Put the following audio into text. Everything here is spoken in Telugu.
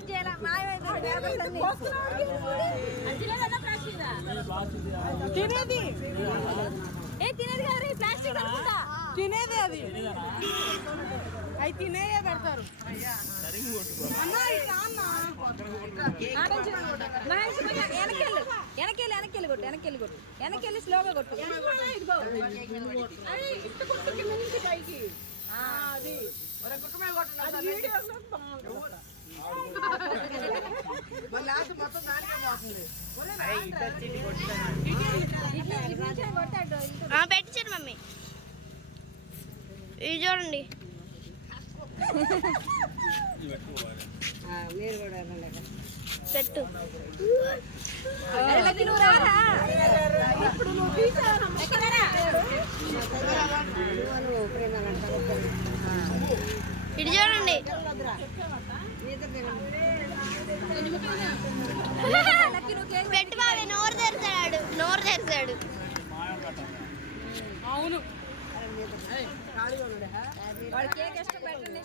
స్టార్ట్ చేయాలా తినేది తినేది కదా ప్లాస్టిక్ అనుకుంటా తినేది అది అవి తినేదే పెడతారు వెనకెళ్ళి కొట్టు వెనకెళ్ళి స్లోగా కొట్టు పెట్టించండి మమ్మీ ఇది చూడండి పెట్టు ఇటు చూడండి పెట్టి బాబే నోరు తెరిచాడు అవును వాడు కేక్ ఇష్టం పెట్టండి